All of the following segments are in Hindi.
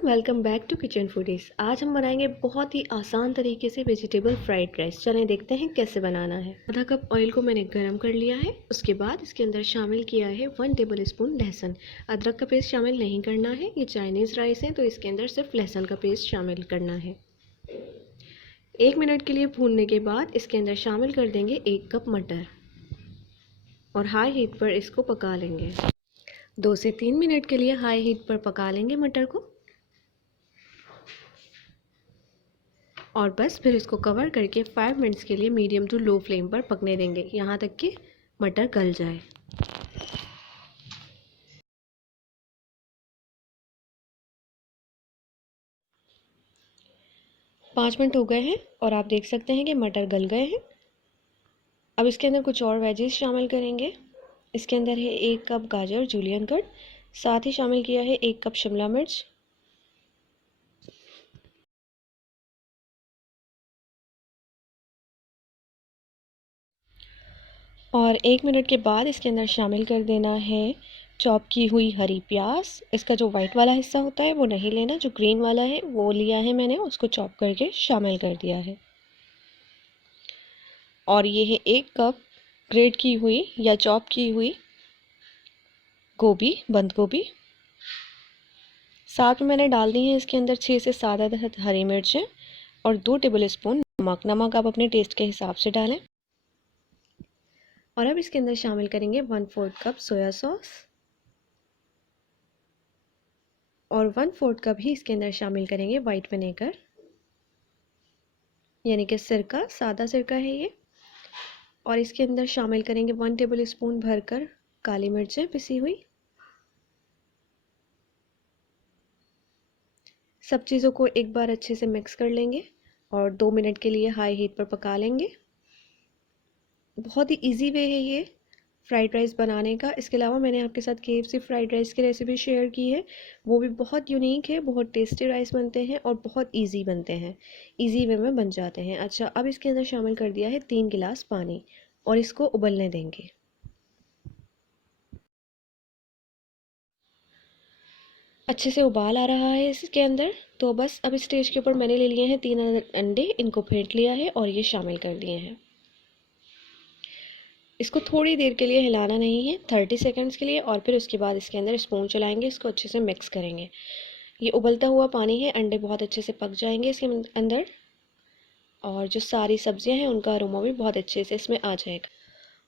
Welcome back to kitchen foodies. आज हम बनाएंगे बहुत ही आसान तरीके से वेजिटेबल फ्राइड राइस। चलें देखते हैं कैसे बनाना है। आधा कप ऑयल को मैंने गरम कर लिया है। उसके बाद इसके अंदर शामिल किया है 1 टेबल स्पून लहसुन। अदरक का पेस्ट शामिल नहीं करना है, ये चाइनीज़ राइस है तो इसके अंदर सिर्फ लहसुन का पेस्ट शामिल करना है। 1 मिनट के लिए भूनने के बाद इसके अंदर शामिल कर देंगे 1 कप मटर और हाई हीट पर इसको पका लेंगे। 2 से 3 मिनट के लिए हाई हीट पर पका लेंगे मटर को और बस फिर इसको कवर करके 5 मिनट्स के लिए मीडियम टू लो फ्लेम पर पकने देंगे, यहाँ तक कि मटर गल जाए। पाँच मिनट हो गए हैं और आप देख सकते हैं कि मटर गल गए हैं। अब इसके अंदर कुछ और वेजीज शामिल करेंगे। इसके अंदर है 1 कप गाजर जूलियन कट, साथ ही शामिल किया है 1 कप शिमला मिर्च, और 1 मिनट के बाद इसके अंदर शामिल कर देना है चॉप की हुई हरी प्याज। इसका जो वाइट वाला हिस्सा होता है वो नहीं लेना, जो ग्रीन वाला है वो लिया है मैंने, उसको चॉप करके शामिल कर दिया है। और ये है 1 कप ग्रेट की हुई या चॉप की हुई गोभी, बंद गोभी। साथ में मैंने डाल दी है इसके अंदर 6 से 7 अदद हरी मिर्चें और 2 टेबल स्पून नमक। नमक आप अपने टेस्ट के हिसाब से डालें। और अब इसके अंदर शामिल करेंगे 1/4 कप सोया सॉस और 1/4 कप ही इसके अंदर शामिल करेंगे वाइट विनेगर, यानी कि सिरका, सादा सिरका है ये। और इसके अंदर शामिल करेंगे 1 टेबल स्पून भरकर काली मिर्चें पिसी हुई। सब चीज़ों को एक बार अच्छे से मिक्स कर लेंगे और 2 मिनट के लिए हाई हीट पर पका लेंगे। बहुत ही इजी वे है ये फ्राइड राइस बनाने का। इसके अलावा मैंने आपके साथ KFC फ्राइड राइस की रेसिपी शेयर की है, वो भी बहुत यूनिक है। बहुत टेस्टी राइस बनते हैं और बहुत इजी बनते हैं, इजी वे में बन जाते हैं। अच्छा, अब इसके अंदर शामिल कर दिया है 3 गिलास पानी और इसको उबलने देंगे। अच्छे से उबाल आ रहा है इसके अंदर, तो बस अब इस स्टेज के ऊपर मैंने ले लिए हैं 3 अंडे, इनको फेंट लिया है और ये शामिल कर दिए हैं। इसको थोड़ी देर के लिए हिलाना नहीं है, 30 सेकंड्स के लिए, और फिर उसके बाद इसके अंदर स्पून चलाएंगे, इसको अच्छे से मिक्स करेंगे। ये उबलता हुआ पानी है, अंडे बहुत अच्छे से पक जाएंगे इसके अंदर और जो सारी सब्जियां हैं उनका अरोमा भी बहुत अच्छे से इसमें आ जाएगा।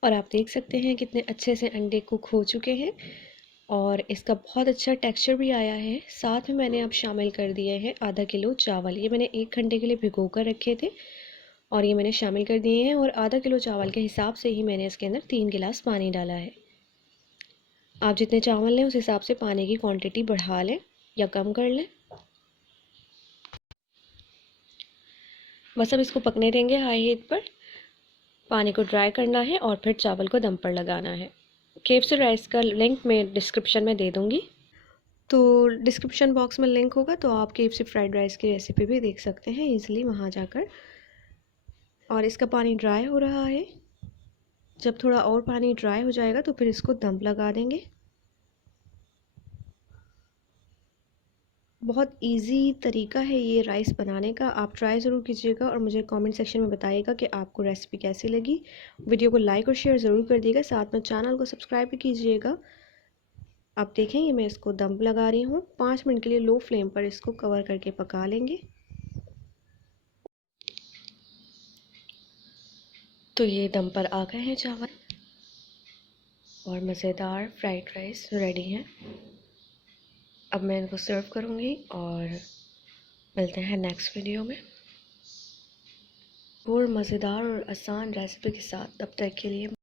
और आप देख सकते हैं कितने अच्छे से अंडे कुक हो चुके हैं और इसका बहुत अच्छा टेक्सचर भी आया है। साथ में मैंने अब शामिल कर दिए हैं आधा किलो चावल। ये मैंने 1 घंटे के लिए भिगो कर रखे थे और ये मैंने शामिल कर दिए हैं। और आधा किलो चावल के हिसाब से ही मैंने इसके अंदर 3 गिलास पानी डाला है। आप जितने चावल लें उस हिसाब से पानी की क्वांटिटी बढ़ा लें या कम कर लें। बस अब इसको पकने देंगे हाई हीट पर। पानी को ड्राई करना है और फिर चावल को दम पर लगाना है। KFC राइस का लिंक मैं डिस्क्रिप्शन में दे दूँगी, तो डिस्क्रिप्शन बॉक्स में लिंक होगा तो आप KFC फ्राइड राइस की रेसिपी भी देख सकते हैं ईज़िली वहाँ जाकर। और इसका पानी ड्राई हो रहा है। जब थोड़ा और पानी ड्राई हो जाएगा तो फिर इसको दम लगा देंगे। बहुत इजी तरीका है ये राइस बनाने का, आप ट्राई ज़रूर कीजिएगा और मुझे कमेंट सेक्शन में बताइएगा कि आपको रेसिपी कैसी लगी। वीडियो को लाइक और शेयर ज़रूर कर दिएगा, साथ में चैनल को सब्सक्राइब भी कीजिएगा। आप देखें ये मैं इसको दम लगा रही हूँ। 5 मिनट के लिए लो फ्लेम पर इसको कवर करके पका लेंगे। तो ये दम पर आ गए हैं चावल और मज़ेदार फ्राइड राइस रेडी हैं। अब मैं इनको सर्व करूँगी और मिलते हैं नेक्स्ट वीडियो में और मज़ेदार और आसान रेसिपी के साथ। तब तक के लिए